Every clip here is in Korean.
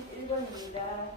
51번입니다.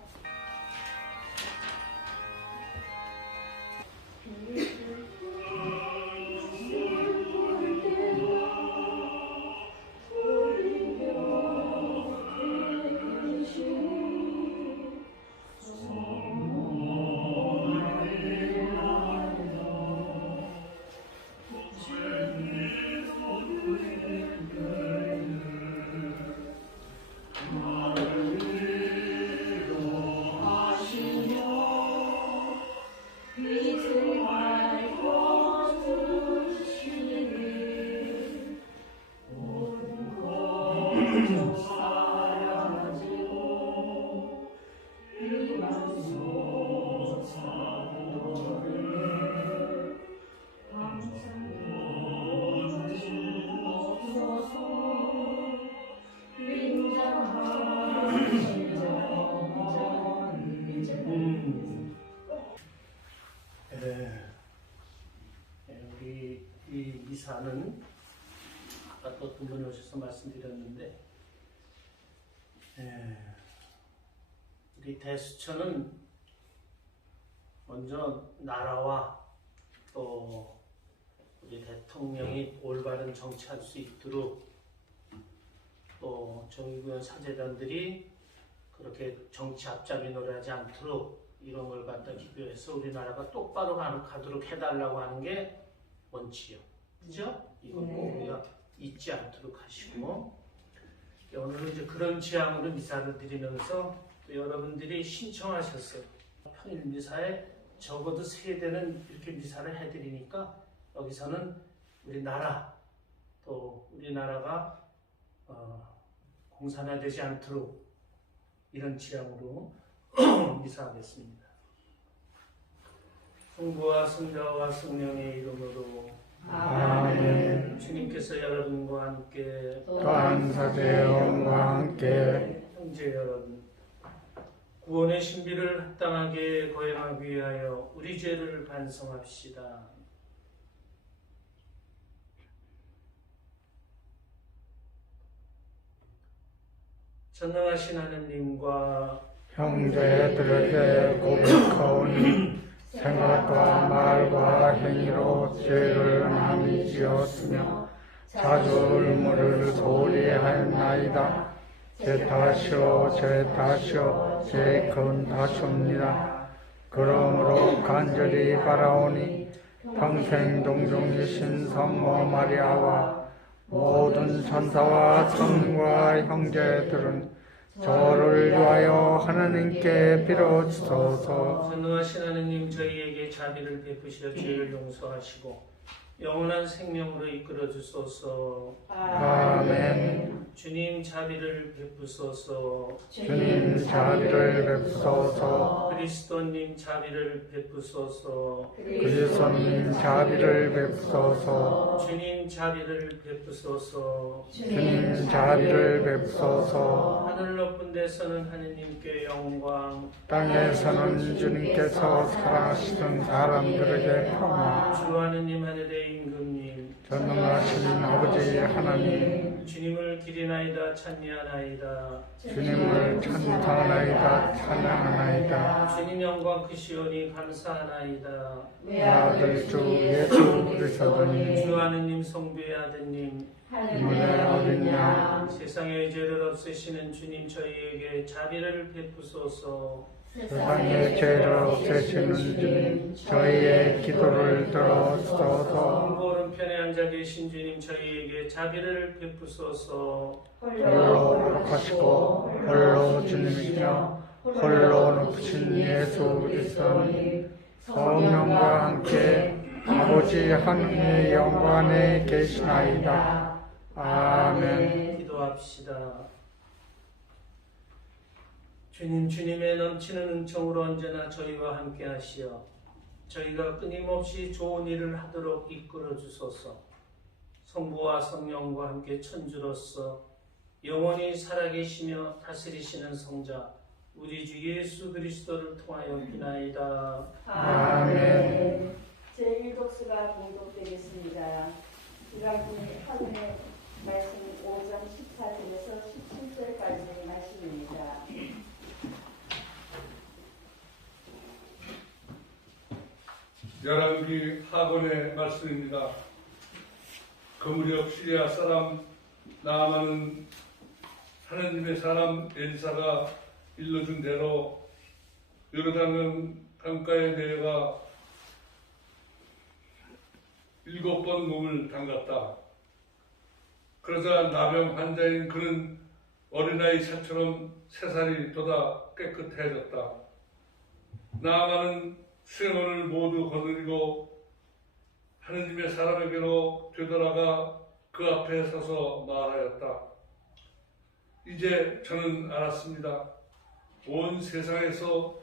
우리 이 미사는 아까 또 두 분 오셔서 말씀드렸는데, 우리 대수처는 먼저 나라와 또 우리 대통령이 올바른 정치할 수 있도록, 또 정의구현 사제단들이 그렇게 정치 앞잡이 노래하지 않도록 이런 걸 갖다 기도해서 우리나라가 똑바로 가도록 해달라고 하는 게 원칙이요. 그죠? 이건 꼭 우리가 잊지 않도록 하시고, 오늘은 이제 그런 취향으로 미사를 드리면서 또 여러분들이 신청하셨어요. 평일 미사에 적어도 3대는 이렇게 미사를 해드리니까 여기서는 우리나라, 또 우리나라가 공산화되지 않도록 이런 취향으로 미사하겠습니다. 성부와 성자와 성령의 이름으로 아멘. 주님께서 여러분과 함께 또한 사제형과 함께 형제 여러분, 구원의 신비를 합당하게 거행하기 위하여 우리 죄를 반성합시다. 전능하신 하느님과 형제들에게 고백하오니 생각과 말과 행위로 죄를 많이 지었으며 자주 의무를 소홀히 하였나이다. 제 탓이요 제 탓이요 제 큰 탓입니다. 그러므로 간절히 바라오니 평생 동정이신 성모 마리아와 모든 천사와 성과 형제들은 저를 위하여 하나님께 빌어주소서. 전능하신 하느님, 저희에게 자비를 베푸시어 죄를 용서하시고 영원한 생명으로 이끌어 주소서. 아멘. 주님 자비를 베푸소서. 주님 자비를 베푸소서. 그리스도님 자비를 베푸소서. 그리스도님 자비를 베푸소서. 주님 자비를 베푸소서. 주님 자비를 베푸소서. 하늘 높은 데서는 하느님께 영광, 땅에서는 주님께서 사랑하시는 사람들에게 평화. 주 하느님 하늘의 임금님, 전능하신 아버지 하나님, 주님을 기리나이다 찬미하나이다. 주님을 찬송하나이다 찬양하나이다. 주님 영광 크시오니 감사하나이다. 아들 주 예수 그리스도니 주 하느님 성부의 아드님, 눈에 어린 양 세상의 죄를 없애시는 주님, 저희에게 자비를 베푸소서. 세상의 죄를 없애시는 주님 저희의 기도를 들어주소서. 성부 오른편에 앉아 계신 주님, 저희에게 자비를 베푸소서. 홀로 거룩하시고 홀로 주님이시며 홀로 높으신 예수 그리스도니 성령과 함께 아버지 하나님의 영광에 계시나이다. 아멘. 기도합시다. 주님, 주님의 넘치는 은총으로 언제나 저희와 함께 하시어 저희가 끊임없이 좋은 일을 하도록 이끌어 주소서. 성부와 성령과 함께 천주로서 영원히 살아계시며 다스리시는 성자 우리 주 예수 그리스도를 통하여 비나이다. 아멘. 제1독수가 봉독되겠습니다. 이라분이 하루에 말씀 5장 14절에서 17절까지 말씀입니다. 열왕기 하곤의 말씀입니다. 그 무렵 시리아 사람 나아만은 하느님의 사람 엘리사가 일러준 대로 요르단 강가에 내려가 7번 몸을 담갔다. 그러자 나병 환자인 그는 어린아이 살처럼 새살이 돋아 깨끗해졌다. 나아만은 수행원을 모두 거느리고 하느님의 사람에게로 되돌아가 그 앞에 서서 말하였다. 이제 저는 알았습니다. 온 세상에서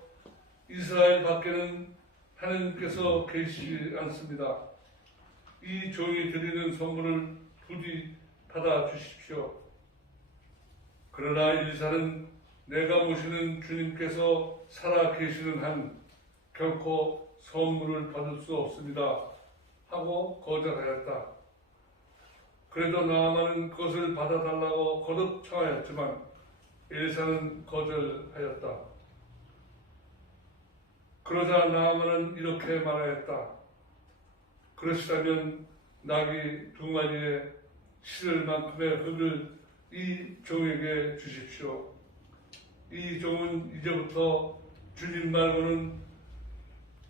이스라엘 밖에는 하느님께서 계시지 않습니다. 이 종이 드리는 선물을 부디 받아 주십시오. 그러나 일사는 내가 모시는 주님께서 살아 계시는 한 결코 선물을 받을 수 없습니다. 하고 거절하였다. 그래도 나아만은 그것을 받아달라고 거듭 청하였지만 엘리사는 거절하였다. 그러자 나아만은 이렇게 말하였다. 그러시다면 나귀 2마리에 실을 만큼의 흙을 이 종에게 주십시오. 이 종은 이제부터 주님 말고는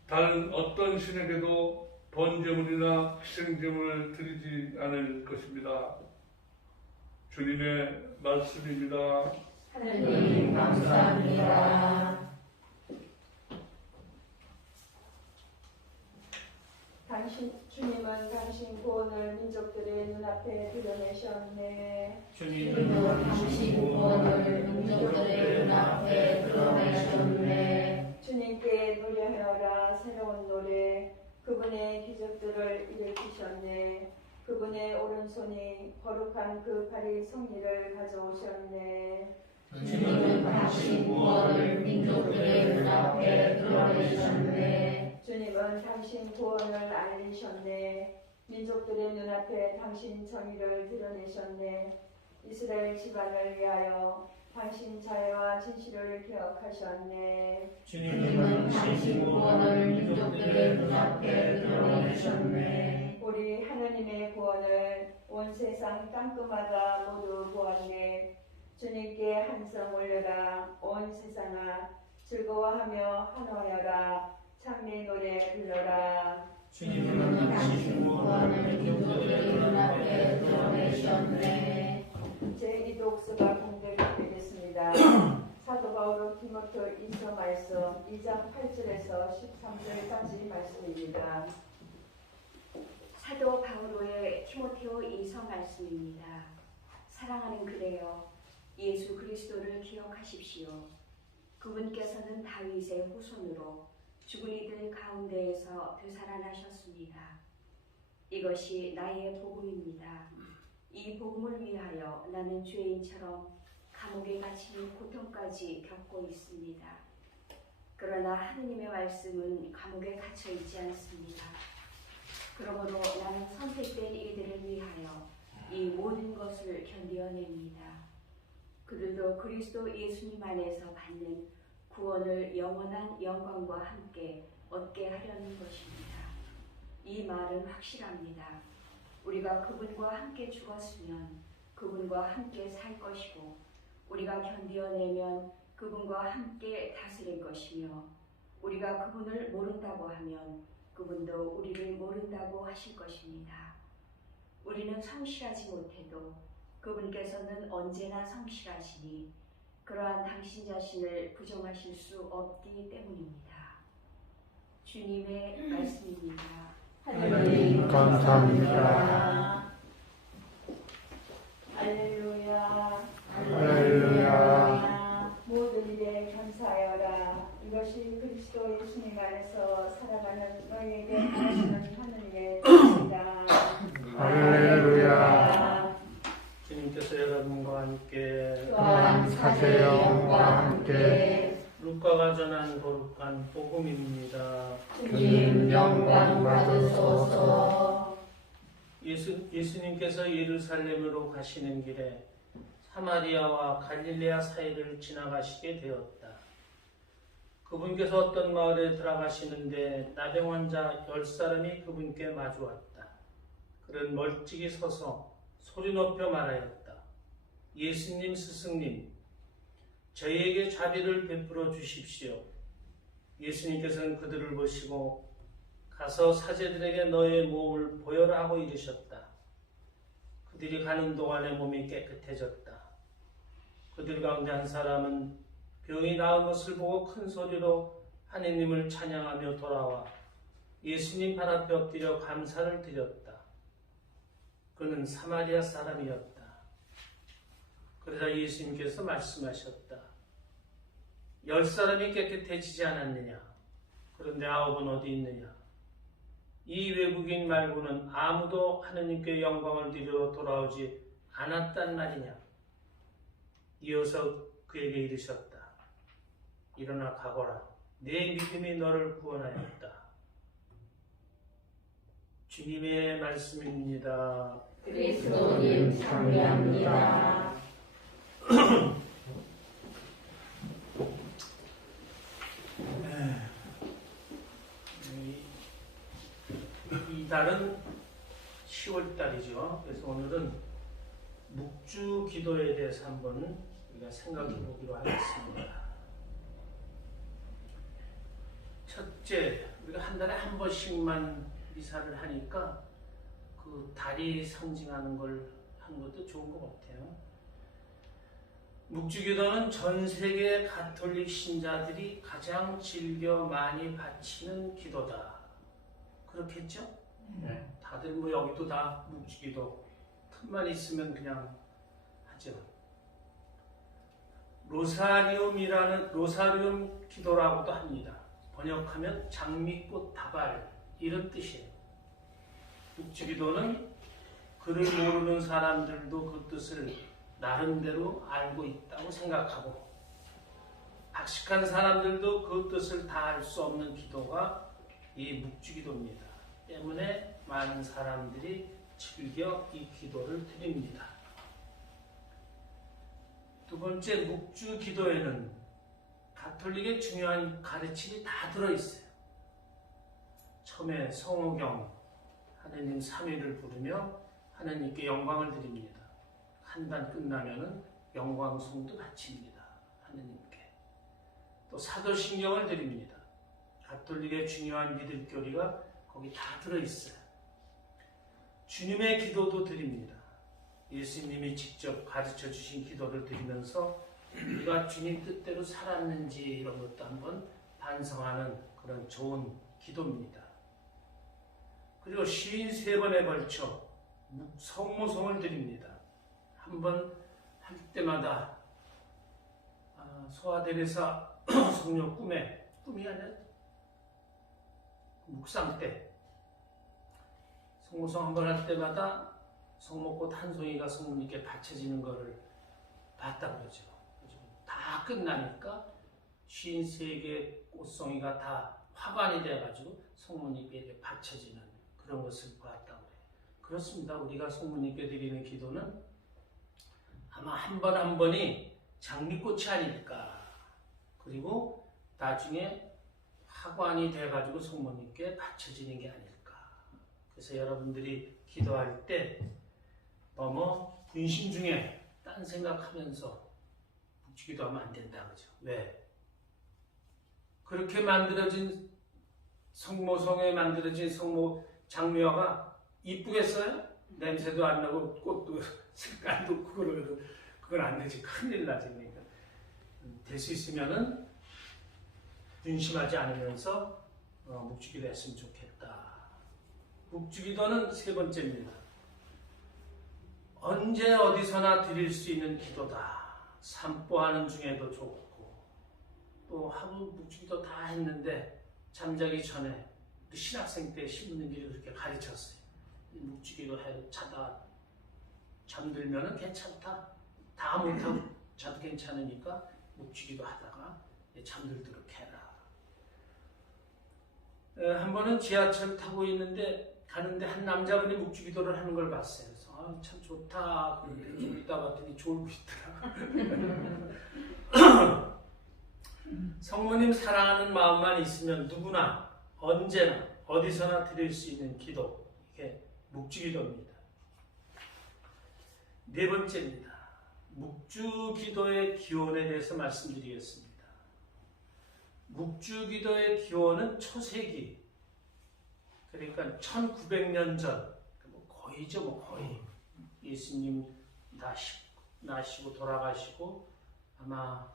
다른 어떤 신에게도 번제물이나 희생제물을 드리지 않을 것입니다. 주님의 말씀입니다. 하느님 감사합니다. 주님은 당신 구원을 민족들의 눈앞에 드러내셨네. 주님은 당신 구원을 민족들의 눈앞에 드러내셨네. 주님께 노래하여라 새로운 노래. 그분의 기적들을 일으키셨네. 그분의 오른손이 거룩한 그 발이 승리를 가져오셨네. 주님은 당신 구원을 민족들의 눈앞에 드러내셨네. 주님은 당신 구원을 알리셨네. 민족들의 눈앞에 당신 정의를 드러내셨네. 이스라엘 집안을 위하여 당신 자애와 진실을 기억하셨네. 주님은 당신 구원을 민족들의 눈앞에 드러내셨네. 우리 하느님의 구원을 온 세상 땅끝마다 모두 보았네. 주님께 한성 올려라 온 세상아. 즐거워하며 환호하여라. 찬미 노래 불러라. 주님은 당신 구원을 민족들의 눈앞에 드러내셨네. 제2 독서가 공개가 되겠습니다. 사도 바울은 디모데 2서 말씀 2장 8절에서 13절까지 말씀입니다. 사도 바울의 디모데오 2서 말씀입니다. 사랑하는 그대여, 예수 그리스도를 기억하십시오. 그분께서는 다윗의 후손으로 죽은 이들 가운데에서 되살아나셨습니다. 이것이 나의 복음입니다. 이 복음을 위하여 나는 죄인처럼 감옥에 갇히는 고통까지 겪고 있습니다. 그러나 하느님의 말씀은 감옥에 갇혀 있지 않습니다. 그러므로 나는 선택된 이들을 위하여 이 모든 것을 견뎌냅니다. 그들도 그리스도 예수님 안에서 받는 구원을 영원한 영광과 함께 얻게 하려는 것입니다. 이 말은 확실합니다. 우리가 그분과 함께 죽었으면 그분과 함께 살 것이고, 우리가 견뎌내면 그분과 함께 다스릴 것이며, 우리가 그분을 모른다고 하면 그분도 우리를 모른다고 하실 것입니다. 우리는 성실하지 못해도 그분께서는 언제나 성실하시니 그러한 당신 자신을 부정하실 수 없기 때문입니다. 주님의 말씀입니다. 하느님 감사합니다. 할렐루야. 할렐루야. 모든 일에 감사하여라. 이것이 그리스도 예수님 안에서 살아가는 너희에게 하시는 하느님의 뜻이다. 할렐루야. 주님께서 여러분과 함께 또한 사세영과 함께 루카가 전한 거룩한 복음입니다. 주님 영광 받으소서. 예수님께서 예루살렘으로 가시는 길에 사마리아와 갈릴레아 사이를 지나가시게 되었다. 그분께서 어떤 마을에 들어가시는데 나병 환자 10사람이 그분께 마주 왔다. 그는 멀찍이 서서 소리 높여 말하였다. 예수님 스승님, 저희에게 자비를 베풀어 주십시오. 예수님께서는 그들을 보시고 가서 사제들에게 너의 몸을 보여라 하고 이르셨다. 그들이 가는 동안에 몸이 깨끗해졌다. 그들 가운데 한 사람은 병이 나은 것을 보고 큰 소리로 하느님을 찬양하며 돌아와 예수님 발 앞에 엎드려 감사를 드렸다. 그는 사마리아 사람이었다. 그러자 예수님께서 말씀하셨다. 10사람이 깨끗해지지 않았느냐? 그런데 9은 어디 있느냐? 이 외국인 말고는 아무도 하느님께 영광을 드리러 돌아오지 않았단 말이냐? 이어서 그에게 이르셨다. 일어나 가거라. 내 믿음이 너를 구원하였다. 주님의 말씀입니다. 그리스도님 참배합니다. 이 달은 10월 달이죠. 그래서 오늘은 묵주 기도에 대해서 한번 우리가 생각해 보기로 하겠습니다. 첫째, 우리가 한 달에 한 번씩만 미사를 하니까 그 달이 상징하는 걸 하는 것도 좋은 것 같아요. 묵주기도는 전 세계 가톨릭 신자들이 가장 즐겨 많이 바치는 기도다. 그렇겠죠? 네. 다들 뭐 여기도 다 묵주기도 틈만 있으면 그냥 하죠. 로사리움 기도라고도 합니다. 번역하면 장미꽃 다발 이런 뜻이에요. 묵주기도는 글을 모르는 사람들도 그 뜻을 나름대로 알고 있다고 생각하고 박식한 사람들도 그 뜻을 다 알 수 없는 기도가 이 묵주기도입니다. 때문에 많은 사람들이 즐겨 이 기도를 드립니다. 두 번째, 묵주기도에는 가톨릭의 중요한 가르침이 다 들어있어요. 처음에 성호경, 하느님 삼위를 부르며 하느님께 영광을 드립니다. 한 단 끝나면은 영광송도 바칩니다. 하느님께. 또 사도신경을 드립니다. 가톨릭의 중요한 믿음교리가 거기 다 들어있어요. 주님의 기도도 드립니다. 예수님이 직접 가르쳐 주신 기도를 드리면서 우리가 주님 뜻대로 살았는지 이런 것도 한번 반성하는 그런 좋은 기도입니다. 그리고 53번에 걸쳐 성모송을 드립니다. 한번 할 때마다 소아데레사 성녀 꿈이 아니라 묵상 때 성모송 한번 할 때마다 성모꽃 한 송이가 성모님께 바쳐지는 것을 봤다 그러죠. 다 끝나니까 53개 꽃송이가 다 화관이 돼가지고 성모님께 바쳐지는 그런 것을 보았다고 해요. 그렇습니다. 우리가 성모님께 드리는 기도는 아마 한 번 한 번이 장미꽃이 아닐까. 그리고 나중에 화관이 돼가지고 성모님께 바쳐지는 게 아닐까. 그래서 여러분들이 기도할 때 너무 분심 중에 딴 생각하면서 묵주기도하면 안 된다. 그죠? 왜? 그렇게 만들어진 성모성에 만들어진 성모 장미화가 이쁘겠어요? 냄새도 안 나고 꽃도 색깔도 그건 안 되지. 큰일 나지. 그러니까 될 수 있으면은 분심하지 않으면서 묵주기도 했으면 좋겠다. 묵주기도는 세 번째입니다. 언제 어디서나 드릴 수 있는 기도다. 산보하는 중에도 좋고 또 하루 묵주기도 다 했는데 잠자기 전에 우리 신학생 때 신부님들이 그렇게 가르쳤어요. 묵주기도 자다 잠들면은 괜찮다. 다 못하고 자도 괜찮으니까 묵주기도 하다가 잠들도록 해라. 한 번은 지하철 타고 가는데 한 남자분이 묵주기도를 하는 걸 봤어요. 그래서 참 좋다. 그런데 좀 있다 봤더니 졸고 있더라고요. 성모님 사랑하는 마음만 있으면 누구나 언제나 어디서나 드릴 수 있는 기도, 이게 묵주기도입니다. 네 번째입니다. 묵주기도의 기원에 대해서 말씀드리겠습니다. 묵주기도의 기원은 초세기, 그러니까 1900년 전, 거의죠, 거의. 예수님 나시고 돌아가시고 아마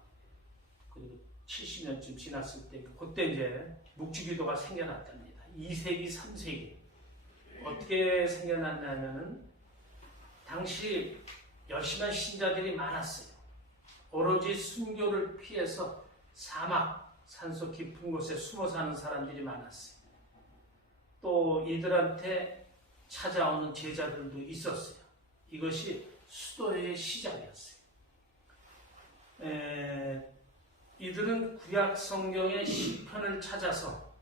70년쯤 지났을 때, 그때 이제 묵주기도가 생겨났답니다. 2세기, 3세기. 어떻게 생겨났냐면은, 당시 열심한 신자들이 많았어요. 오로지 순교를 피해서 사막, 산속 깊은 곳에 숨어 사는 사람들이 많았어요. 또 이들한테 찾아오는 제자들도 있었어요. 이것이 수도의 시작이었어요. 이들은 구약 성경의 시편을 찾아서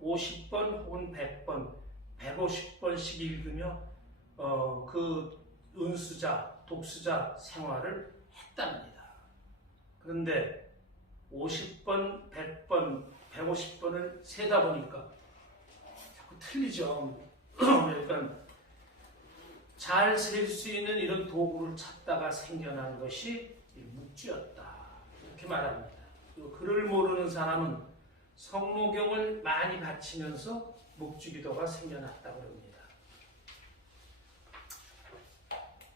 50번 혹은 100번, 150번씩 읽으며 그 은수자, 독수자 생활을 했답니다. 그런데 50번, 100번, 150번을 세다 보니까 자꾸 틀리죠. 그러니까 잘 셀 수 있는 이런 도구를 찾다가 생겨난 것이 묵주였다. 이렇게 말합니다. 글을 모르는 사람은 성모경을 많이 바치면서 묵주기도가 생겨났다고 합니다.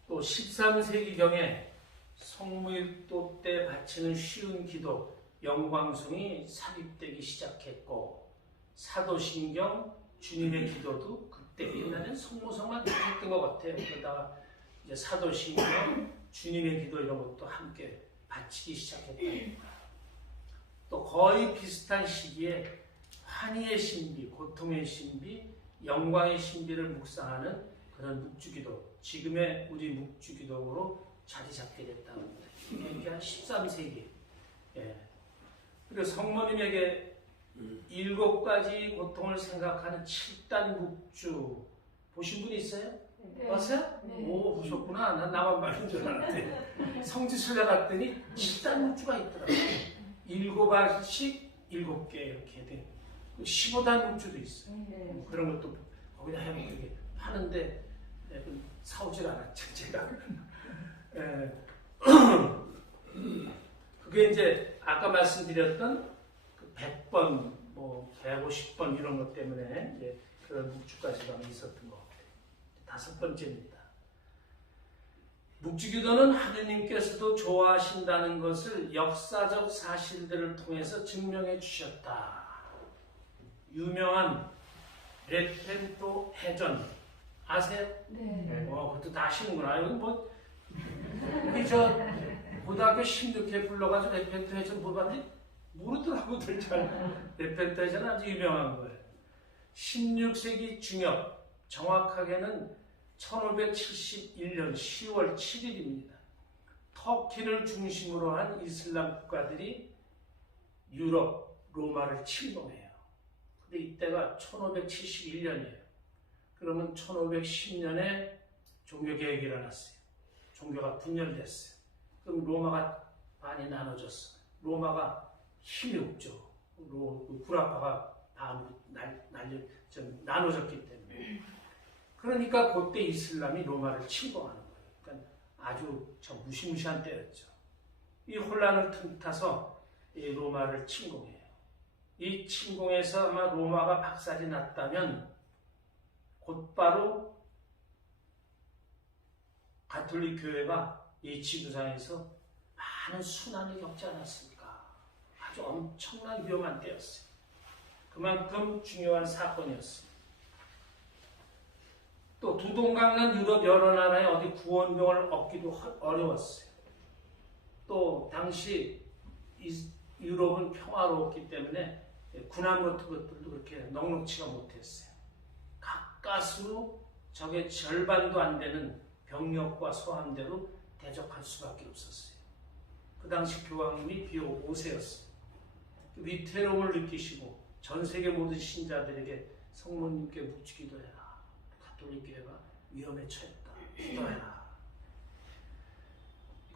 또 13세기경에 성모일도 때 바치는 쉬운 기도, 영광송이 삽입되기 시작했고, 사도신경, 주님의 기도도 그때 옛날에는 성모성만 했던 것 같아요. 그러다가 이제 사도신경, 주님의 기도 이런 것도 함께 바치기 시작했답니다. 또 거의 비슷한 시기에 환희의 신비, 고통의 신비, 영광의 신비를 묵상하는 그런 묵주기도, 지금의 우리 묵주기도로 자리 잡게 됐다고 합니다. 이게 한 13세기. 그리고 성모님에게 7가지 고통을 생각하는 7단 묵주 보신 분 있어요? 네. 봤어요? 네. 오, 보셨구나. 난 나만 말인 줄 알았는데 성지순례 갔더니 7단 묵주가 있더라고요. 7알씩 7개 이렇게 돼. 15단 묵주도 있어요. 네. 그런 것도 거기다 해먹게 하는데 사오질 않았죠, 제가. 그게 이제 아까 말씀드렸던 그 100번, 뭐 150번 이런 것 때문에 이제 그런 묵주까지가 있었던 것 같아요. 5번째입니다. 묵주기도는 하느님께서도 좋아하신다는 것을 역사적 사실들을 통해서 증명해 주셨다. 유명한 레펜토 해전 아세요? 네. 그것도 다 아시는구나. 이건 뭐 우리 저 고등학교 16회 불러가지고 레펜토 해전 물어봤는데 모르더라고들 잘. 레펜토 해전은 아주 유명한 거예요. 16세기 중엽, 정확하게는 1571년 10월 7일입니다. 터키를 중심으로 한 이슬람 국가들이 유럽, 로마를 침공해요. 근데 이때가 1571년이에요. 그러면 1510년에 종교개혁이 일어났어요. 종교가 분열됐어요. 그럼 로마가 많이 나눠졌어요. 로마가 힘이 없죠. 구라파가 다 나눠졌기 때문에. 그러니까 그때 이슬람이 로마를 침공하는 거예요. 그러니까 아주 무시무시한 때였죠. 이 혼란을 틈타서 이 로마를 침공해요. 이 침공에서 아마 로마가 박살이 났다면 곧바로 가톨릭 교회가 이 지구상에서 많은 순환을 겪지 않았습니까? 아주 엄청난 위험한 때였어요. 그만큼 중요한 사건이었어요. 또 두동강난 유럽 여러 나라에 어디 구원병을 얻기도 어려웠어요. 또 당시 유럽은 평화로웠기 때문에 군함 같은 것들도 그렇게 넉넉치가 못했어요. 가까스로 적의 절반도 안 되는 병력과 소함대로 대적할 수밖에 없었어요. 그 당시 교황님이 비록 5세였어요. 위태로움을 느끼시고 전 세계 모든 신자들에게 성모님께 묵주기도해라. 가톨릭 교회가 위험에 처했다. 기도해라.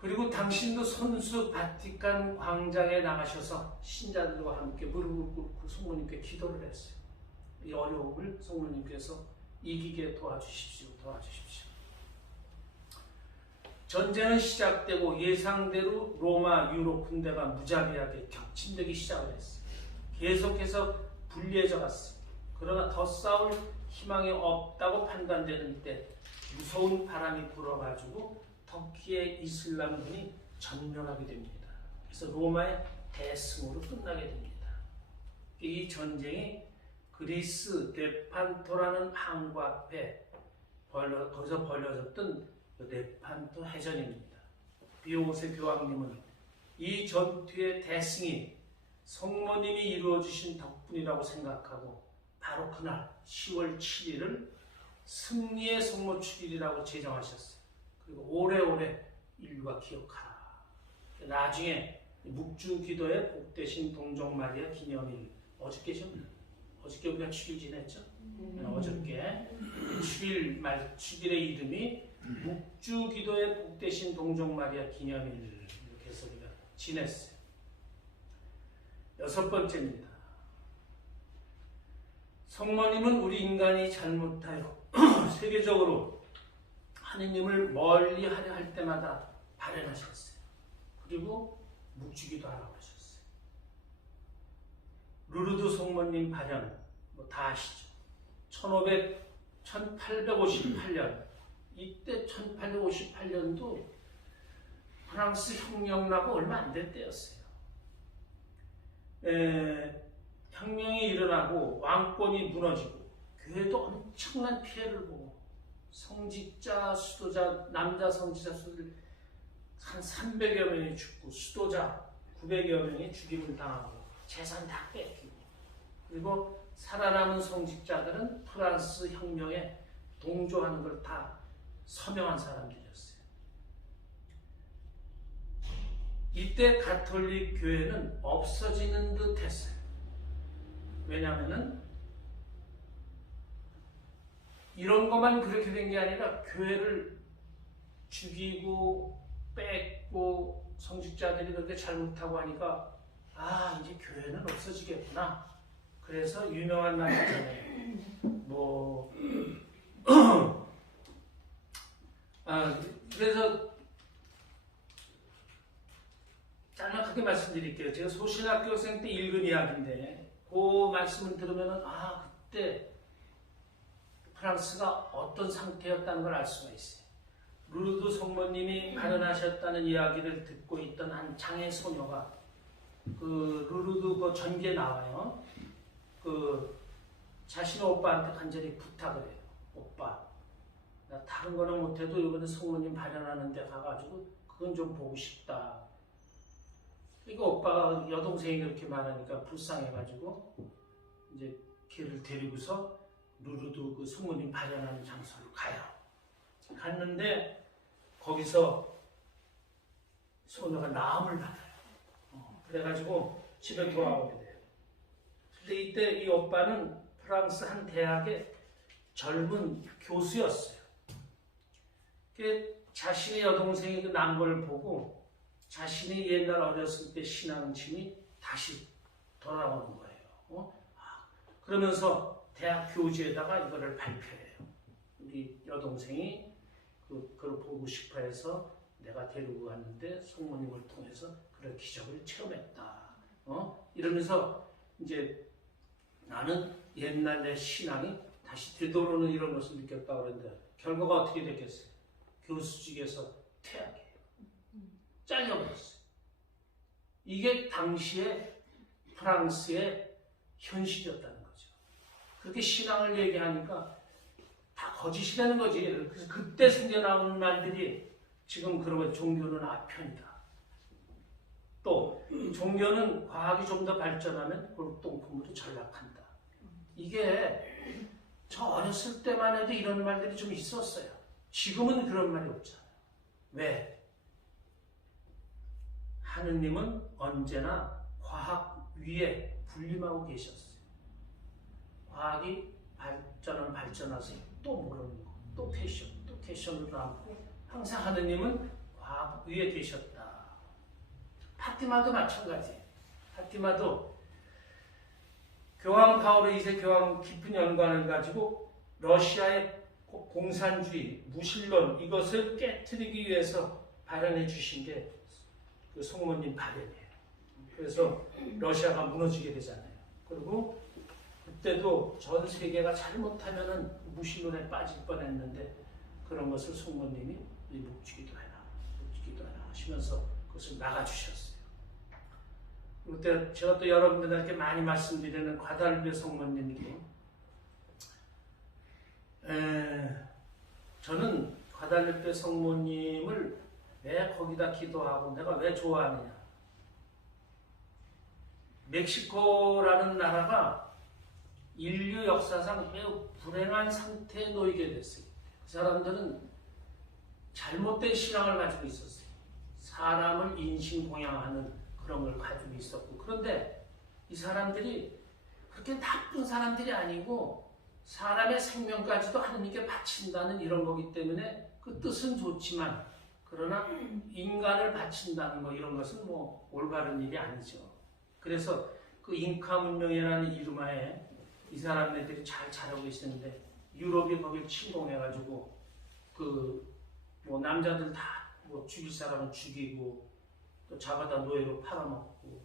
그리고 당신도 손수 바티칸 광장에 나가셔서 신자들과 함께 무릎을 꿇고 성모님께 기도를 했어요. 이 어려움을 성모님께서 이기게 도와주십시오. 전쟁은 시작되고 예상대로 로마 유럽 군대가 무자비하게 격침되기 시작을 했어요. 계속해서 불리해져 갔어요. 그러나 더 싸울 희망이 없다고 판단되는 때 무서운 바람이 불어가지고 터키의 이슬람군이 전멸하게 됩니다. 그래서 로마의 대승으로 끝나게 됩니다. 이 전쟁이 그리스 네판토라는 항구 앞에 거기서 벌어졌던 네판토 해전입니다. 비오세 교황님은 이 전투의 대승이 성모님이 이루어주신 덕분이라고 생각하고 바로 그날 10월 7일을 승리의 성모축일이라고 제정하셨어요. 그리고 오래오래 인류가 기억하라. 나중에 묵주기도의 복되신 동정마리아 기념일 어저께 우리가 축일 지냈죠? 어저께 축일의 이름이 묵주기도의 복되신 동정마리아 기념일 이렇게 해서 우리가 지냈어요. 6번째입니다. 성모님은 우리 인간이 잘못하여 세계적으로 하느님을 멀리 하려 할 때마다 발현하셨어요. 그리고 묵주기도 하라고 하셨어요. 루르드 성모님 발현 다 아시죠? 1858년 이때 1858년도 프랑스 혁명 나고 얼마 안 될 때였어요. 혁명이 일어나고 왕권이 무너지고 교회도 엄청난 피해를 보고 성직자, 수도자, 남자 성직자 수들 한 300여 명이 죽고 수도자 900여 명이 죽임을 당하고 재산 다 뺏기고 그리고 살아남은 성직자들은 프랑스 혁명에 동조하는 걸 다 서명한 사람들이었어요. 이때 가톨릭 교회는 없어지는 듯 했어요. 왜냐하면은 이런 것만 그렇게 된 게 아니라 교회를 죽이고 뺏고 성직자들이 그렇게 잘못하고 하니까 이제 교회는 없어지겠구나. 그래서 유명한 말 있잖아요. 그래서 짤막하게 말씀드릴게요. 제가 소신학교생 때 읽은 이야기인데 그 말씀을 들으면 그때 프랑스가 어떤 상태였다는 걸 알 수가 있어요. 루르드 성모님이 발현하셨다는 이야기를 듣고 있던 한 장애 소녀가 그 루르드 그 전기에 나와요. 자신의 오빠한테 간절히 부탁을 해요. 오빠, 나 다른 거는 못해도 이번에 성모님 발현하는 데 가가지고 그건 좀 보고 싶다. 그러니까 오빠가 여동생이 그렇게 말하니까 불쌍해가지고 이제 걔를 데리고서 루르드 그 성모님 발현하는 장소로 가요. 갔는데 거기서 소녀가 나음을 받아요. 그래가지고 집에 돌아오게 돼요. 근데 이때 이 오빠는 프랑스 한 대학의 젊은 교수였어요. 자신의 여동생이 그 난 걸 보고 자신이 옛날 어렸을 때 신앙심이 다시 돌아오는 거예요. 그러면서 대학 교지에다가 이거를 발표해요. 우리 여동생이 그걸 보고 싶어 해서 내가 데리고 갔는데 성모님을 통해서 그런 기적을 체험했다. 이러면서 이제 나는 옛날 내 신앙이 다시 되돌아오는 이런 것을 느꼈다 그러는데 결과가 어떻게 됐겠어요? 교수직에서 퇴학해요. 잘려버렸어요. 이게 당시에 프랑스의 현실이었다는 거죠. 그렇게 신앙을 얘기하니까 다 거짓이라는 거지. 그래서 그때 생겨나오는 말들이 지금 그러면 종교는 아편이다. 또 종교는 과학이 좀 더 발전하면 골동품으로 전락한다. 이게 저 어렸을 때만 해도 이런 말들이 좀 있었어요. 지금은 그런 말이 없잖아요. 왜? 하느님은 언제나 과학 위에 군림하고 계셨어요. 과학이 발전하서 또 모르는 거, 또 퀘션으로 남고 항상 하느님은 위에 되셨다. 파티마도 마찬가지. 파티마도 교황 바오로 2세 교황 깊은 연관을 가지고 러시아의 공산주의, 무신론 이것을 깨트리기 위해서 발현해 주신 게 그 성모님 발현이에요. 그래서 러시아가 무너지게 되잖아요. 그리고 그때도 전 세계가 잘못하면은 무신론에 빠질 뻔했는데 그런 것을 성모님이 묵주기도 해라 하시면서 그것을 막아주셨어요. 그때 제가 또 여러분들에게 많이 말씀드리는 과달베 성모님도 저는 과달베 성모님을 왜 거기다 기도하고 내가 왜 좋아하느냐. 멕시코라는 나라가 인류 역사상 매우 불행한 상태에 놓이게 됐어요. 그 사람들은 잘못된 신앙을 가지고 있었어요. 사람을 인신공양하는 그런 걸 가지고 있었고, 그런데 이 사람들이 그렇게 나쁜 사람들이 아니고 사람의 생명까지도 하느님께 바친다는 이런 거기 때문에 그 뜻은 좋지만 그러나 인간을 바친다는 거 이런 것은 뭐 올바른 일이 아니죠. 그래서 그 잉카 문명이라는 이름하에 이 사람들이 잘 자라고 있었는데 유럽이 거길 침공해가지고 그 뭐 남자들 다 뭐 죽일 사람은 죽이고 또 잡아다 노예로 팔아먹고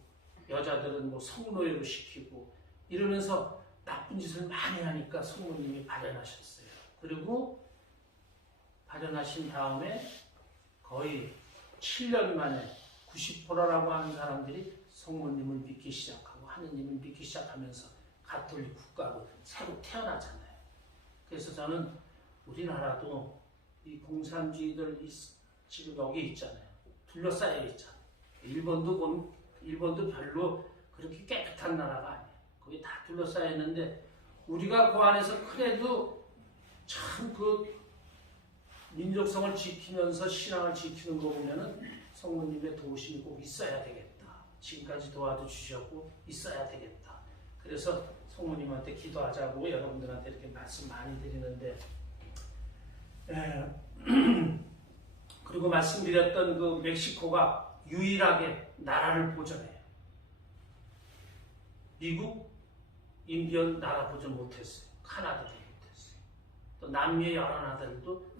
여자들은 뭐 성노예로 시키고 이러면서 나쁜 짓을 많이 하니까 성모님이 발현하셨어요. 그리고 발현하신 다음에 거의 7년 만에 90%라고 하는 사람들이 성모님을 믿기 시작하고 하느님을 믿기 시작하면서 가톨릭 국가로 새로 태어나잖아요. 그래서 저는 우리나라도 이 공산주의들 지금 여기 있잖아요. 둘러싸여 있잖아요. 일본도 별로 그렇게 깨끗한 나라가 아니에요. 거기 다 둘러싸여 있는데 우리가 그 안에서 그래도 참 그 민족성을 지키면서 신앙을 지키는 거 보면은 성모님의 도우심이 꼭 있어야 되겠다. 지금까지 도와도 주셨고 있어야 되겠다. 그래서 성모님한테 기도하자고 여러분들한테 이렇게 말씀 많이 드리는데 그리고 말씀드렸던 그 멕시코가 유일하게 나라를 보존해요. 미국, 인디언 나라 보존 못했어요. 카나다도 못했어요. 또 남미의 여러 나라들도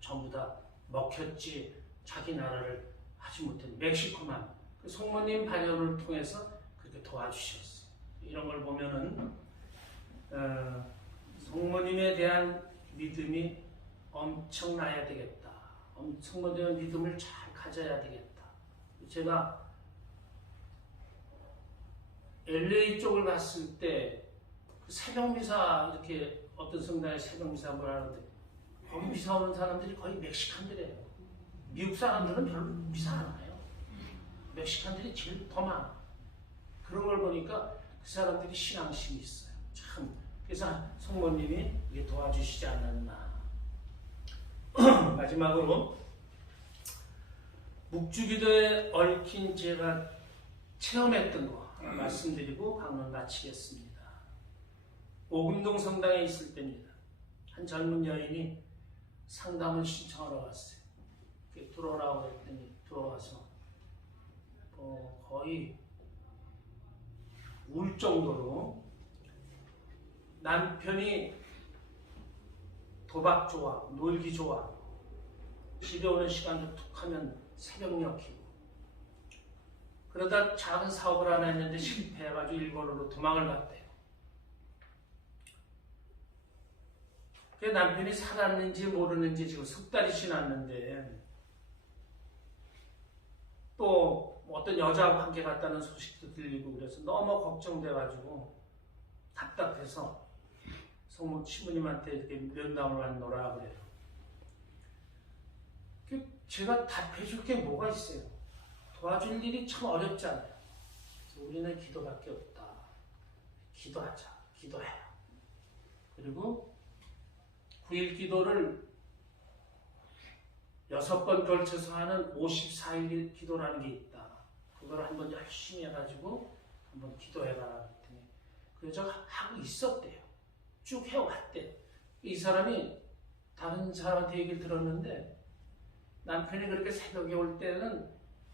전부 다 먹혔지 자기 나라를 하지 못했어요. 멕시코만 그 성모님 발현을 통해서 그렇게 도와주셨어요. 이런 걸 보면은 성모님에 대한 믿음이 엄청나야 되겠다. 성모님의 믿음을 잘 가져야 되겠다. 제가 LA 쪽을 갔을 때 그 새벽미사 이렇게 어떤 성당에 새벽미사 뭘 하는데 거기 미사 오는 사람들이 거의 멕시칸들이에요. 미국 사람들은 별로 미사 안 와요. 멕시칸들이 제일 더 많아. 그런 걸 보니까 그 사람들이 신앙심이 있어요. 참. 그래서 성모님이 이게 도와주시지 않았나. 마지막으로 묵주기도에 얽힌 제가 체험했던 거 하나 말씀드리고 강론 마치겠습니다. 오금동 성당에 있을 때입니다. 한 젊은 여인이 상담을 신청하러 왔어요. 들어오라고 했더니 들어와서 거의 울 정도로 남편이 도박 좋아, 놀기 좋아, 집에 오는 시간도 툭 하면 새벽녘 키고 그러다 작은 사업을 하나 했는데 실패해가지고 일본으로 도망을 갔대요. 그 남편이 살았는지 모르는지 지금 석 달이 지났는데 또 어떤 여자하고 함께 갔다는 소식도 들리고 그래서 너무 걱정돼가지고 답답해서 성모 신부님한테 이렇게 면담을 하노라 그래요. 제가 답해줄 게 뭐가 있어요? 도와줄 일이 참 어렵잖아요. 그래서 우리는 기도밖에 없다. 기도하자. 기도해라. 그리고 9일 기도를 6번 걸쳐서 하는 54일 기도라는 게 있다. 그걸 한번 열심히 해가지고 한번 기도해라 그랬더니 그래서 하고 있었대요. 쭉 해왔대요. 이 사람이 다른 사람한테 얘기를 들었는데 남편이 그렇게 새벽에 올 때는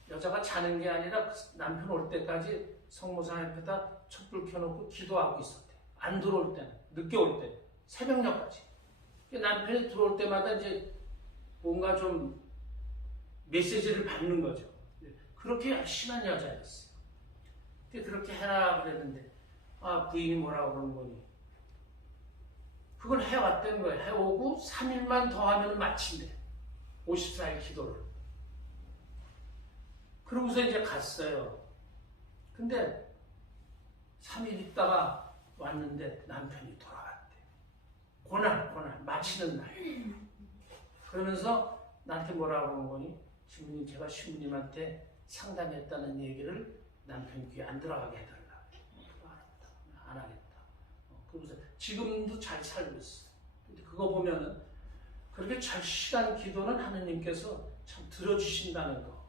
여자가 자는 게 아니라 남편 올 때까지 성모상 옆에다 촛불 켜놓고 기도하고 있었대. 안 들어올 때는, 늦게 올 때, 새벽녘까지. 남편이 들어올 때마다 이제 뭔가 좀 메시지를 받는 거죠. 그렇게 열심한 여자였어요. 근데 그렇게 해라 그랬는데, 부인이 뭐라고 그러는 거니? 그걸 해왔던 거예요. 해오고 3일만 더 하면 마친대. 54일 기도를. 그러고서 이제 갔어요. 근데 3일 있다가 왔는데 남편이 돌아갔대. 고난, 마치는 날. 그러면서 나한테 뭐라고 그러는 거니? 신부님, 제가 신부님한테 상담했다는 얘기를 남편 귀에 안 들어가게 해달라. 안 하겠다. 그러면서 지금도 잘 살고 있어. 근데 그거 보면은 그렇게 절실한 기도는 하느님께서 참 들어주신다는 거,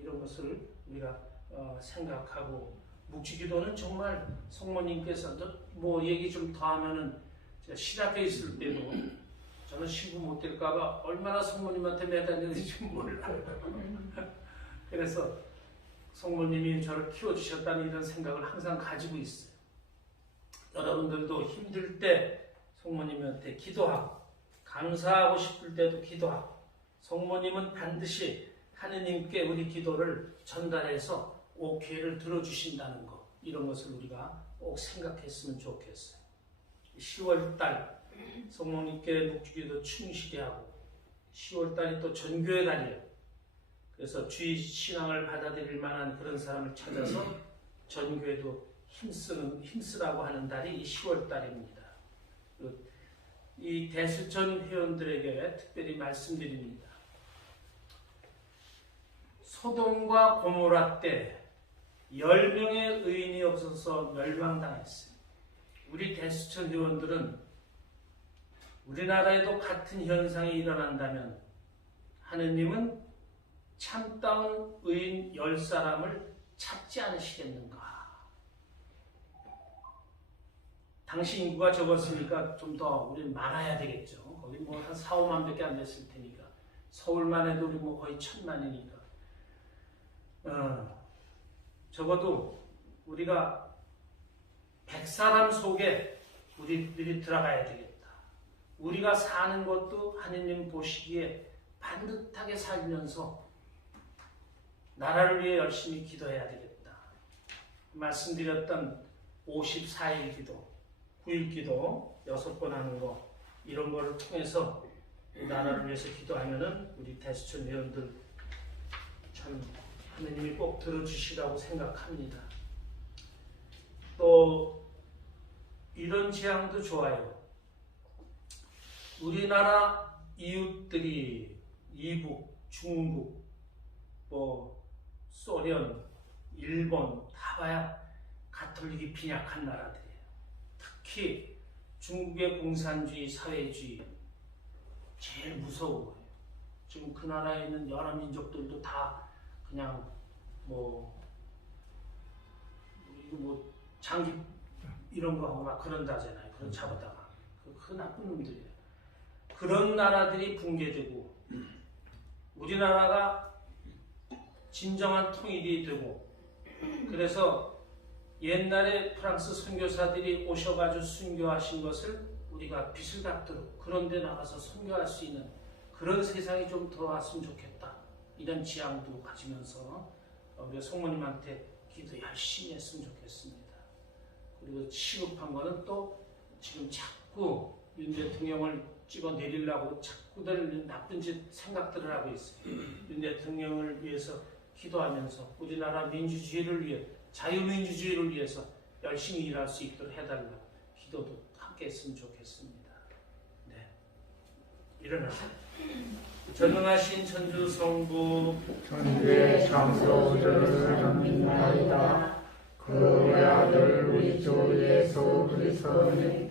이런 것을 우리가 생각하고, 묵주기도는 정말 성모님께서도 뭐 얘기 좀 더 하면은 제가 시작해 있을 때도 저는 신부 못 될까봐 얼마나 성모님한테 매달리는지 몰라요. 그래서 성모님이 저를 키워주셨다는 이런 생각을 항상 가지고 있어요. 여러분들도 힘들 때 성모님한테 기도하고, 감사하고 싶을 때도 기도하고, 성모님은 반드시 하느님께 우리 기도를 전달해서 오케이를 들어주신다는 것, 이런 것을 우리가 꼭 생각했으면 좋겠어요. 10월달 성모님께 묵주기도 충실히 하고, 10월달이 또 전교의 달이에요. 그래서 주의 신앙을 받아들일 만한 그런 사람을 찾아서 전교에도 힘쓰라고 하는 달이 이 10월달입니다. 이 대수전 회원들에게 특별히 말씀드립니다. 소돔과 고모라 때 10명의 의인이 없어서 멸망당했어요. 우리 대수천 회원들은 우리나라에도 같은 현상이 일어난다면 하느님은 참다운 의인 10사람을 찾지 않으시겠는가? 당시 인구가 적었으니까 좀 더 우리는 많아야 되겠죠. 거기 뭐 한 4, 5만 밖에 안 됐을 테니까. 서울만 해도 우리 뭐 거의 1000만이니까. 적어도 우리가 100사람 속에 우리들이 들어가야 되겠다. 우리가 사는 것도 하느님 보시기에 반듯하게 살면서 나라를 위해 열심히 기도해야 되겠다. 말씀드렸던 54일 기도, 9일 기도 6번 하는 거, 이런 거를 통해서 나라를 위해서 기도하면은 우리 대수천 회원들 참 하느님이 꼭 들어주시라고 생각합니다. 또 이런 지향도 좋아요. 우리나라 이웃들이 이북, 중국, 소련, 일본 다 봐야 가톨릭이 빈약한 나라들이에요. 특히 중국의 공산주의, 사회주의 제일 무서운 거예요. 지금 그 나라에 있는 여러 민족들도 다 그냥 장기 이런 거 하고 막 그런다잖아요. 그런 잡아다가 그 나쁜 놈들이에요. 그런 나라들이 붕괴되고 우리나라가 진정한 통일이 되고, 그래서 옛날에 프랑스 선교사들이 오셔가지고 순교하신 것을 우리가 빚을 갚도록 그런 데 나가서 선교할 수 있는 그런 세상이 좀 들어왔으면 좋겠다. 이런 지향도 가지면서 우리가 성모님한테 기도 열심히 했으면 좋겠습니다. 그리고 시급한 거는 또 지금 자꾸 윤 대통령을 찍어 내리려고 자꾸들 나쁜 짓 생각들을 하고 있어요. 윤 대통령을 위해서 기도하면서 우리나라 민주주의를 위해, 자유민주주의를 위해서 열심히 일할 수 있도록 해달라. 기도도 함께 했으면 좋겠습니다. 네, 일어나세요. 전능하신 천주 성부, 천주의 창조주를 믿나이다. 그의 아들 우리 주 예수 그리스도는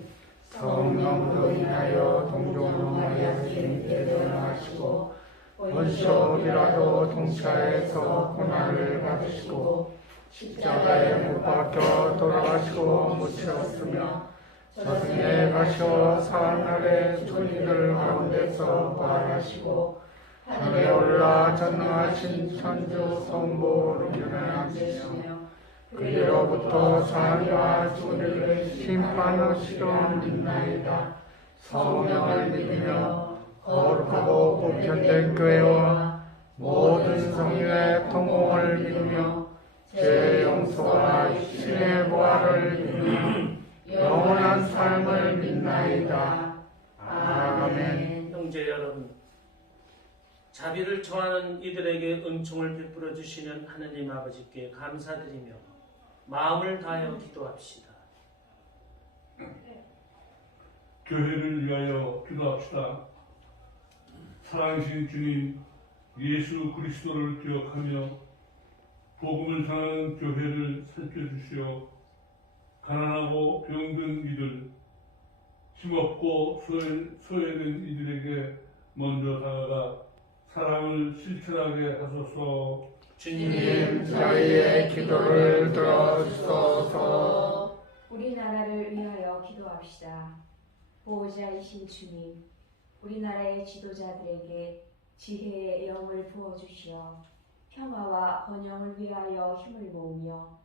성령으로 인하여 동정하여 주님께 변하시고 원수이라도 동차에서 고난을 받으시고 십자가에 못 박혀 돌아가시고 묻혔으며 저승에 가셔 사흘날에 천리들 가운데서 부활하시고 하늘에 올라 전능하신 천주 성부를 유명하시며 그리로부터 삶과 죽음을 심판하시려 믿나이다. 성령을 믿으며 거룩하고 보편된 교회와 모든 성령의 통공을 믿으며 죄 용서와 신의 부활을 믿으며 영원한 삶을 믿나이다. 아멘. 형제 여러분, 자비를 청하는 이들에게 은총을 베풀어 주시는 하느님 아버지께 감사드리며 마음을 다하여 기도합시다. 교회를 위하여 기도합시다. 사랑하신 주님 예수 그리스도를 기억하며 복음을 전하는 교회를 살펴주시어 가난하고 병든 이들, 힘없고 소외된 이들에게 먼저 다가가 사랑을 실천하게 하소서. 주님, 저희의 기도를 들어주소서. 우리나라를 위하여 기도합시다. 보호자이신 주님, 우리나라의 지도자들에게 지혜의 영을 부어주시어 평화와 번영을 위하여 힘을 모으며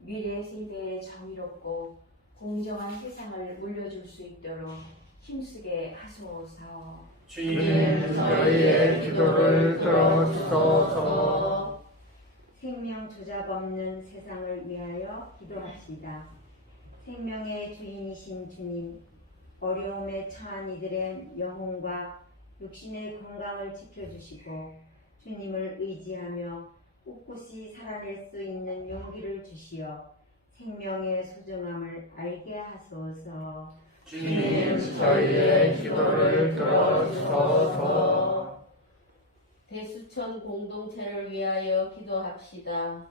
미래 세대에 정의롭고 공정한 세상을 물려줄 수 있도록 힘쓰게 하소서. 주님, 저희의 기도를 들어주소서. 생명 조작 없는 세상을 위하여 기도합시다. 생명의 주인이신 주님, 어려움에 처한 이들의 영혼과 육신의 건강을 지켜주시고 주님을 의지하며 꿋꿋이 살아낼 수 있는 용기를 주시어 생명의 소중함을 알게 하소서. 주님, 저희의 기도를 들어주소서. 대수천 공동체를 위하여 기도합시다.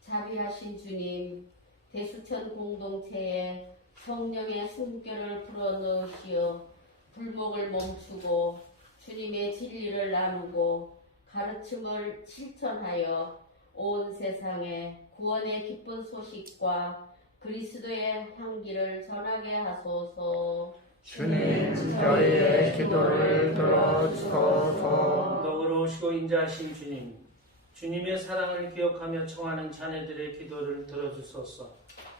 자비하신 주님, 대수천 공동체에 성령의 숨결을 불어넣으시어 불복을 멈추고 주님의 진리를 나누고 가르침을 실천하여 온 세상에 구원의 기쁜 소식과 그리스도의 향기를 전하게 하소서. 주님, 저희의 기도를 들어주소서. 너그러우시고 인자하신 주님, 주님의 사랑을 기억하며 청하는 자녀들의 기도를 들어주소서.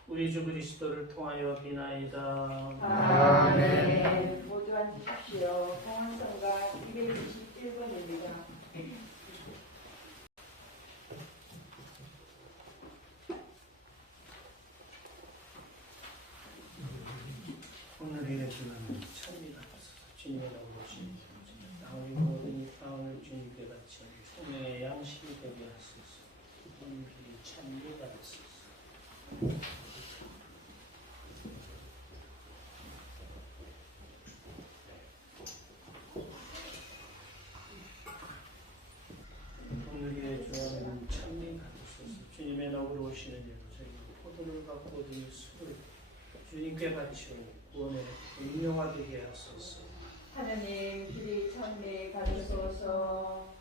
우리 주 그리스도를 통하여 비나이다. 아멘. 모두 앉으십시오. 공항성가 221번입니다. 오늘 일에 주는 찬미가 주님의 나오신 나의 모든 이 땅을 주님께 바쳐 생명의 양식이 되게 하소서. 오늘 이 찬미 받으소서. 오늘 일에 주는 찬미 받으소서. 주님의 너그러우시는 일로 저희가 포도를 받고 얻은 술을 주님께 바쳐 구원의 음료가 되게 하소서. 하느님 길이 찬미 받으소서.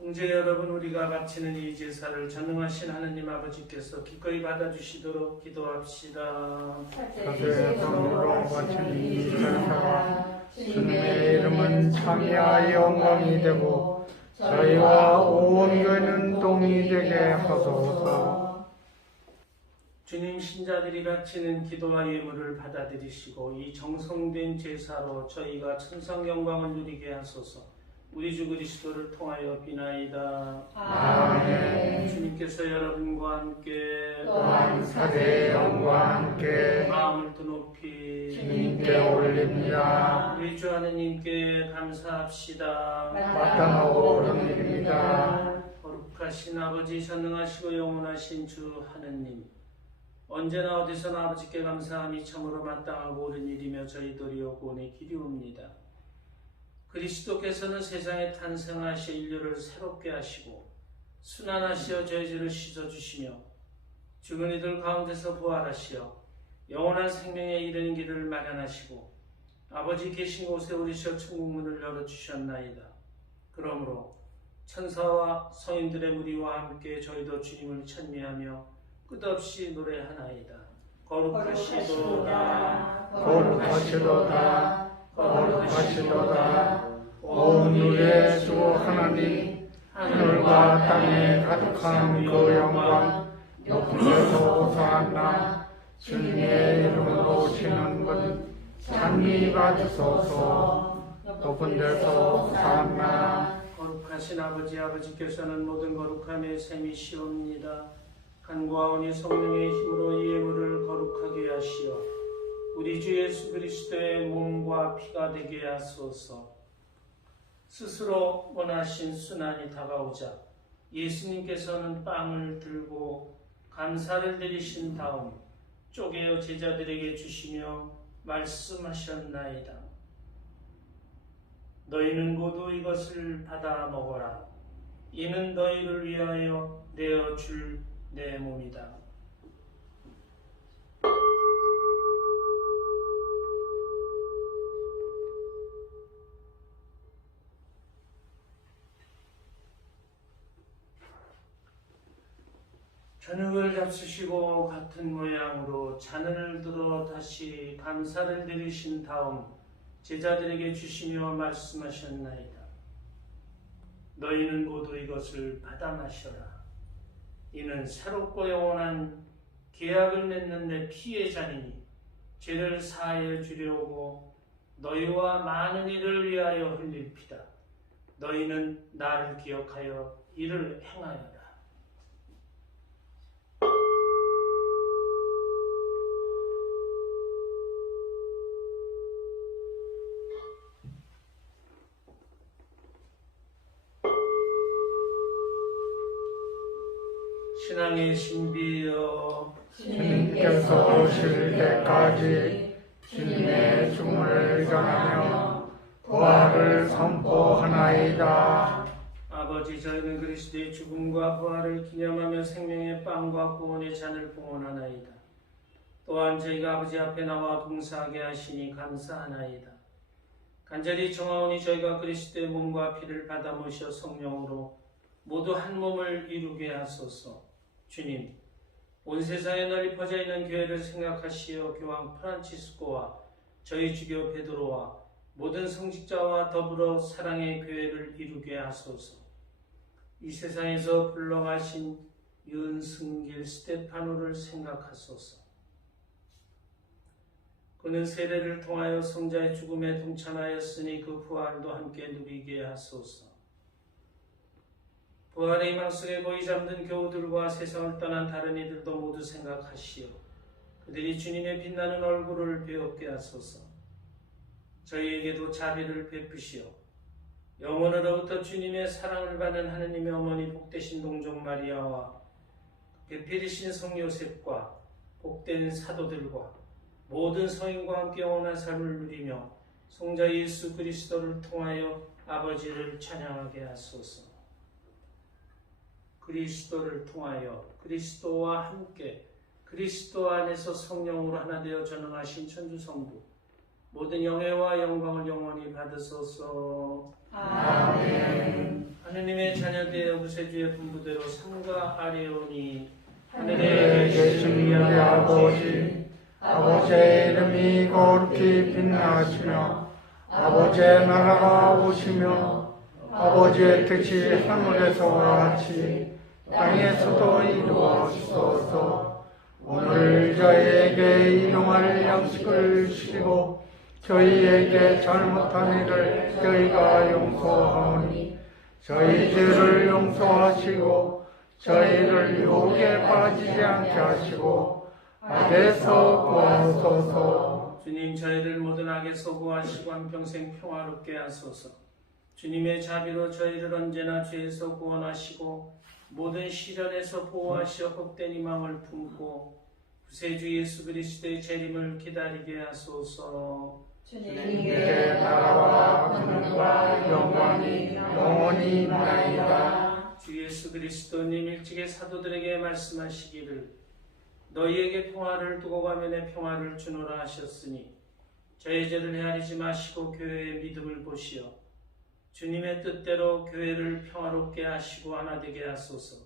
형제 여러분, 우리가 바치는 이 제사를 전능하신 하느님 아버지께서 기꺼이 받아주시도록 기도합시다. 사죄의 손으로 바친 이 제사가 주님의 이름은 참여와 영광이 되고 저희와 온 교회는 동이 되게 하소서. 주님, 신자들이 바치는 기도와 예물을 받아들이시고 이 정성된 제사로 저희가 천상 영광을 누리게 하소서. 우리 주 그리스도를 통하여 비나이다. 아멘. 주님께서 여러분과 함께 또한 사제의 영과 함께 마음을 더 높이 주님께 올립니다. 우리 주 하느님께 감사합시다. 마땅하고 옳은 일입니다. 거룩하신 아버지, 전능하시고 영원하신 주 하느님, 언제나 어디서나 아버지께 감사함이 참으로 마땅하고 옳은 일이며 저희들이 구원의 길이옵니다. 그리스도께서는 세상에 탄생하시어 인류를 새롭게 하시고 순환하시어 저희 죄를 씻어주시며 죽은 이들 가운데서 부활하시어 영원한 생명에 이르는 길을 마련하시고 아버지 계신 곳에 오르셔 천국문을 열어주셨나이다. 그러므로 천사와 성인들의 무리와 함께 저희도 주님을 찬미하며 끝없이 노래하나이다. 거룩하시도다. 거룩하시도다. 거룩하시도다. 온 유의 주 하나님, 하늘과 땅에 가득한 그 영광, 높은 데서 호산나. 주님의 이름으로 오시는 분 찬미 받으소서. 높은 데서 호산나. 거룩하신 아버지께서는 모든 거룩함의 셈이시옵니다. 간구하오니 성령의 힘으로 이 예물을 거룩하게 하시어 우리 주 예수 그리스도의 몸과 피가 되게 하소서. 스스로 원하신 순환이 다가오자 예수님께서는 빵을 들고 감사를 드리신 다음 쪼개어 제자들에게 주시며 말씀하셨나이다. 너희는 모두 이것을 받아 먹어라. 이는 너희를 위하여 내어 줄 내 몸이다. 저녁을 잡수시고 같은 모양으로 잔을 들어 다시 감사를 드리신 다음 제자들에게 주시며 말씀하셨나이다. 너희는 모두 이것을 받아 마셔라. 이는 새롭고 영원한 계약을 맺는 내 피의 잔이니 죄를 사하여 주려고 너희와 많은 이를 위하여 흘릴 피다. 너희는 나를 기억하여 이를 행하여라. 신앙의 신비여, 주님께서 오실 때까지 주님의 죽음을 전하며 부활을 선포하나이다. 아버지, 저희는 그리스도의 죽음과 부활을 기념하며 생명의 빵과 구원의 잔을 봉헌하나이다. 또한 저희가 아버지 앞에 나와 봉사하게 하시니 감사하나이다. 간절히 청하오니 저희가 그리스도의 몸과 피를 받아 모셔 성령으로 모두 한 몸을 이루게 하소서. 주님, 온 세상에 널리 퍼져 있는 교회를 생각하시어 교황 프란치스코와 저희 주교 베드로와 모든 성직자와 더불어 사랑의 교회를 이루게 하소서. 이 세상에서 불러가신 윤승길 스테파노를 생각하소서. 그는 세례를 통하여 성자의 죽음에 동참하였으니 그 부활도 함께 누리게 하소서. 부활의 희망 속에 거의 잠든 교우들과 세상을 떠난 다른 이들도 모두 생각하시어 그들이 주님의 빛나는 얼굴을 배웁게 하소서. 저희에게도 자비를 베푸시어 영원으로부터 주님의 사랑을 받는 하느님의 어머니 복되신 동정 마리아와 배필이신 성 요셉과 복된 사도들과 모든 성인과 함께 영원한 삶을 누리며 성자 예수 그리스도를 통하여 아버지를 찬양하게 하소서. 그리스도를 통하여 그리스도와 함께 그리스도 안에서 성령으로 하나 되어 전능하신 천주성부 모든 영예와 영광을 영원히 받으소서. 아멘. 하느님의 자녀되어 구세주의 분부대로 삼가 아뢰오니 하늘에 계신 우리 아버지, 아버지의 이름이 거룩히 빛나시며 아버지의 나라가 오시며 아버지의 뜻이 하늘에서와 같이 땅에서도 이루어지소서. 오늘 저희에게 일용할 양식을 주시고 저희에게 잘못한 일을 저희가 용서하오니 저희 죄를 용서하시고 저희를 유혹에 빠지지 않게 하시고 악에서 구하소서. 주님, 저희를 모든 악에서 구하시고 한평생 평화롭게 하소서. 주님의 자비로 저희를 언제나 죄에서 구원하시고 모든 시련에서 보호하시어 복된 희망을 품고 구세주 예수 그리스도의 재림을 기다리게 하소서. 주님께 나라와 권능과 영광이 영원히 있나이다. 주 예수 그리스도님 일찍이 사도들에게 말씀하시기를 너희에게 평화를 두고 가며 내 평화를 주노라 하셨으니 저의 죄를 헤아리지 마시고 교회의 믿음을 보시어 주님의 뜻대로 교회를 평화롭게 하시고 하나 되게 하소서.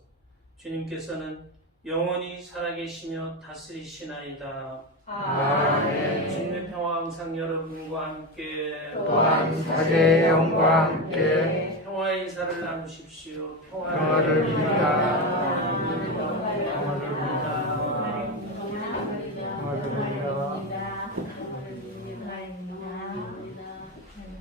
주님께서는 영원히 살아계시며 다스리시나이다. 아멘. 주님의 평화 항상 여러분과 함께 또한 사제의 영과 함께 평화의 인사를 나누십시오. 평화를 빕니다. 평화를 빕니다.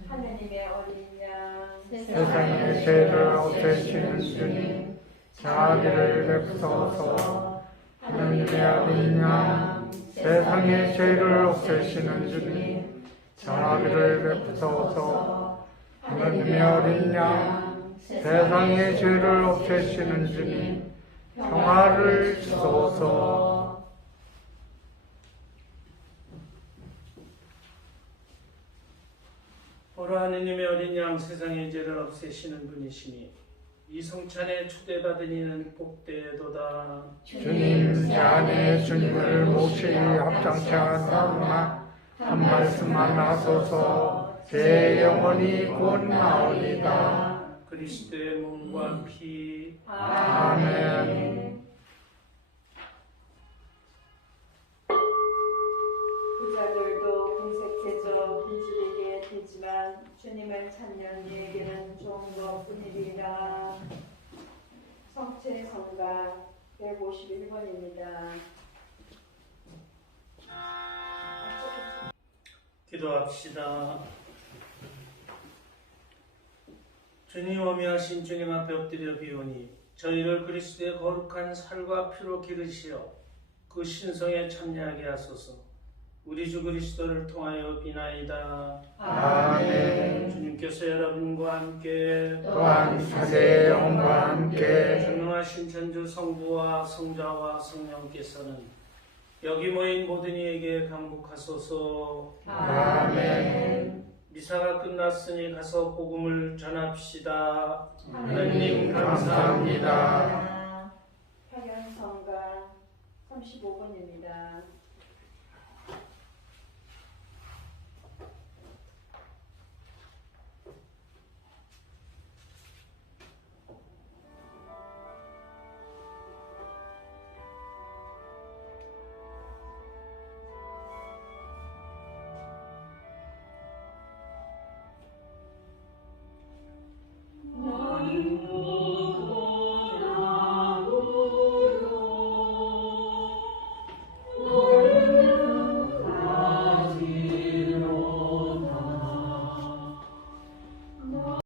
하나님의 어린 양 세상의 죄를 없애시는 주님, 자비를 베푸소서. 하나님의 어린 양, 세상의 죄를 없애시는 주님, 자비를 베푸소서. 하나님의 어린 양, 세상의 죄를 없애시는 주님, 평화를 주소서. 보라 하느님의 어린 양 세상의 죄를 없애시는 분이시니 이 성찬에 초대받은 이는 복되도다. 주님, 제 안에 주님을 몹시 합장치 않사오나 한 말씀만 하소서. 제 영혼이 곧 나오리다. 그리스도의 몸과 피 아멘. 부자들도 궁색해져 빈집에게 되지만 주님을 찾는 이에게는 좋은 것뿐이리라. 성체 성가 151번입니다. 기도합시다. 주님 어미하신 주님 앞에 엎드려 비오니 저희를 그리스도의 거룩한 살과 피로 기르시어 그 신성에 참여하게 하소서. 우리 주 그리스도를 통하여 비나이다. 아멘. 주님께서 여러분과 함께 또한 사제의 영과 함께 전능하신 전주 성부와 성자와 성령께서는 여기 모인 모든 이에게 강복하소서. 아멘. 미사가 끝났으니 가서 복음을 전합시다. 하느님 감사합니다. 평양성가 35번입니다.